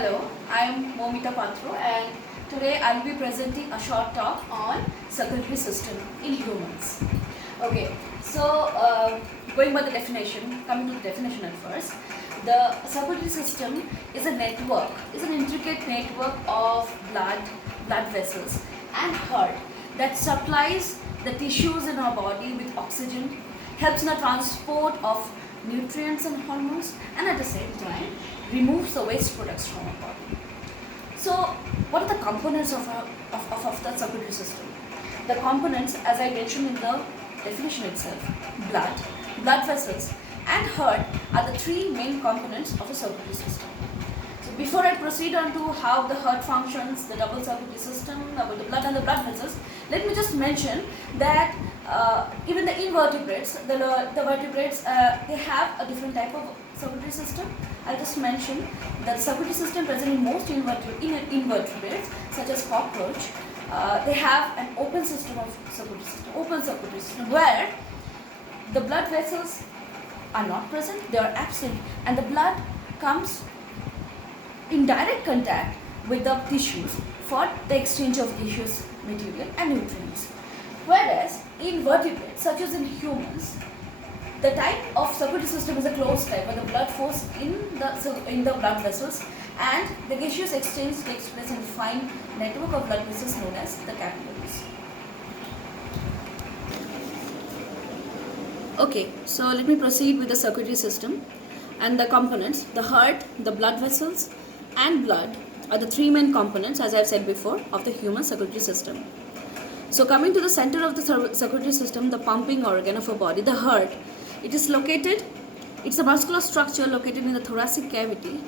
Hello, I am Momita Patro and today I will be presenting a short talk on circulatory system in humans. Okay, so going by the definition, coming to the definition at first, the circulatory system is a network, is an intricate network of blood vessels and heart that supplies the tissues in our body with oxygen, helps in the transport of nutrients and hormones, and at the same time removes the waste products from our body. So, what are the components of the circulatory system? The components, as I mentioned in the definition itself, blood vessels, and heart are the three main components of the circulatory system. So, before I proceed on to how the heart functions, the double circulatory system, about the blood and the blood vessels, let me just mention that even the invertebrates, the vertebrates, they have a different type of circulatory system. I'll just mention that the circulatory system present in most invertebrates, such as cockroach, they have an open circulatory system, where the blood vessels are not present, they are absent, and the blood comes in direct contact with the tissues for the exchange of tissues, material and nutrients. Whereas in vertebrates, such as in humans, the type of circulatory system is a closed type, where the blood flows in the blood vessels and the gaseous exchange takes place in a fine network of blood vessels known as the capillaries. Okay, so let me proceed with the circulatory system and the components. The heart, the blood vessels and blood are the three main components, as I have said before, of the human circulatory system. So coming to the center of the circulatory system, the pumping organ of a body, the heart, it's a muscular structure located in the thoracic cavity,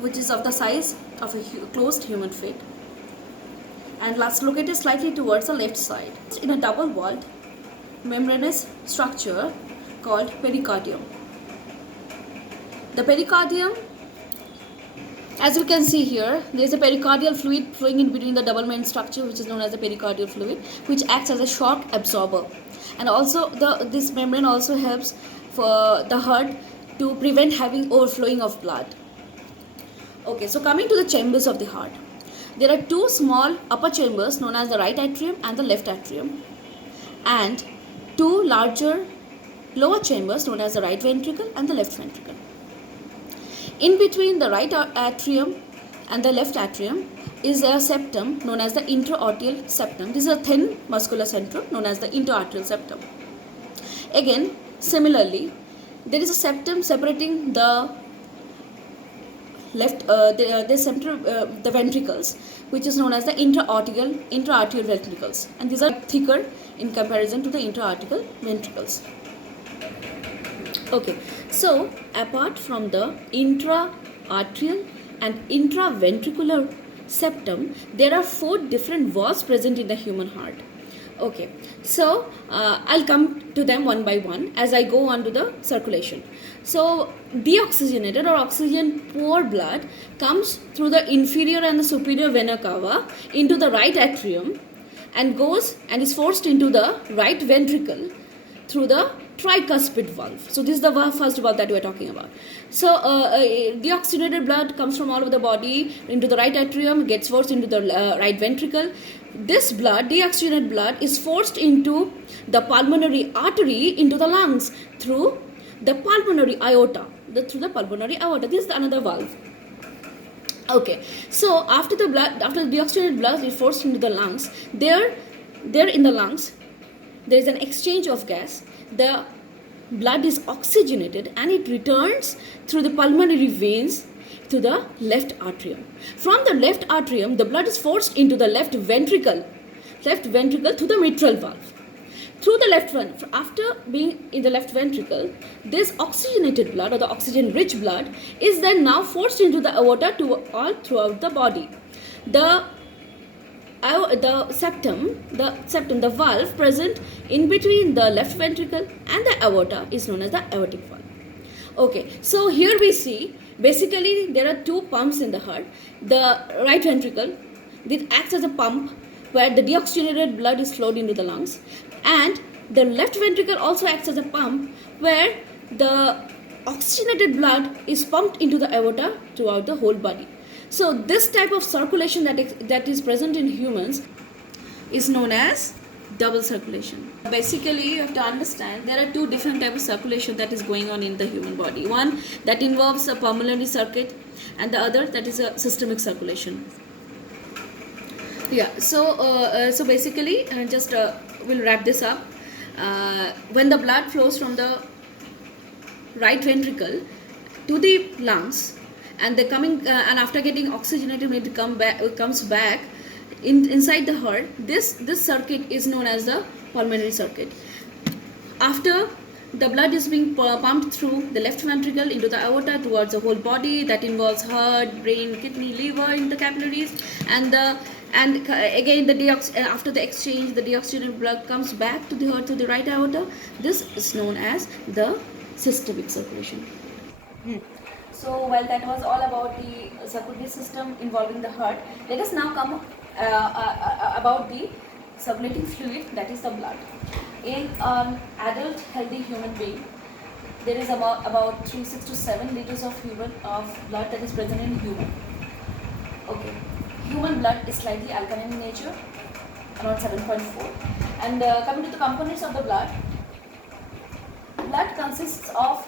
which is of the size of a closed human feet, and located slightly towards the left side. It's in a double-walled membranous structure called pericardium. The pericardium, as you can see here, there is a pericardial fluid flowing in between the double main structure, which is known as the pericardial fluid, which acts as a shock absorber. And also this membrane also helps for the heart to prevent having overflowing of blood. Okay, so coming to the chambers of the heart, there are two small upper chambers known as the right atrium and the left atrium, and two larger lower chambers known as the right ventricle and the left ventricle. In between the right atrium and the left atrium is a septum known as the intra-aortic septum. This is a thin muscular centrum known as the intra-aortic septum. Again, similarly, there is a septum separating the the ventricles, which is known as the intra-aortic ventricles, and these are thicker in comparison to the intra-aortic ventricles. Okay, so apart from the intra-arterial and intraventricular septum, there are four different valves present in the human heart. Okay, so I'll come to them one by one as I go on to the circulation. So deoxygenated or oxygen poor blood comes through the inferior and the superior vena cava into the right atrium and goes and is forced into the right ventricle through the tricuspid valve. So this is the first valve that we are talking about. So deoxygenated blood comes from all over the body into the right atrium, gets forced into the right ventricle. This blood, deoxygenated blood, is forced into the pulmonary artery into the lungs through the pulmonary aorta. This is another valve. Okay, so after the deoxygenated blood is forced into the lungs, there in the lungs there is an exchange of gas. The blood is oxygenated and it returns through the pulmonary veins to the left atrium. From the left atrium, the blood is forced into the left ventricle through the mitral valve. Through the left ventricle, after being in the left ventricle, this oxygenated blood or the oxygen-rich blood is then now forced into the aorta all throughout the body. The valve present in between the left ventricle and the aorta is known as the aortic valve. Okay, so here we see basically there are two pumps in the heart. The right ventricle, this acts as a pump where the deoxygenated blood is flowed into the lungs, and the left ventricle also acts as a pump where the oxygenated blood is pumped into the aorta throughout the whole body. So this type of circulation that is present in humans is known as double circulation. Basically, you have to understand there are two different types of circulation that is going on in the human body. One that involves a pulmonary circuit, and the other that is a systemic circulation. Yeah, so basically, we'll wrap this up. When the blood flows from the right ventricle to the lungs, and and after getting oxygenated, when it comes back inside the heart, this circuit is known as the pulmonary circuit. After the blood is being pumped through the left ventricle into the aorta towards the whole body, that involves heart, brain, kidney, liver in the capillaries, and again after the exchange, the deoxygenated blood comes back to the heart, to the right aorta. This is known as the systemic circulation. So while that was all about the circulatory system involving the heart, let us now come about the circulating fluid, that is the blood. In an adult healthy human being, there is about 6 to 7 liters of blood that is present in human. Okay, human blood is slightly alkaline in nature, around 7.4. And coming to the components of the blood consists of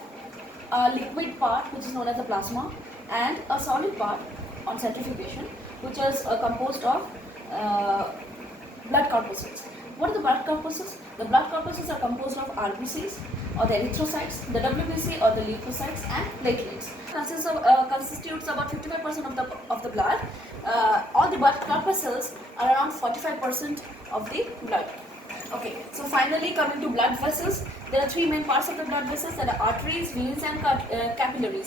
a liquid part which is known as the plasma, and a solid part on centrifugation which is composed of blood corpuscles. What are the blood corpuscles? The blood corpuscles are composed of RBCs or the erythrocytes, the WBC or the leukocytes, and platelets. Constitutes about 55% of the blood. All the blood corpuscles are around 45% of the blood. Okay, so finally coming to blood vessels, there are three main parts of the blood vessels, that are arteries, veins, and capillaries.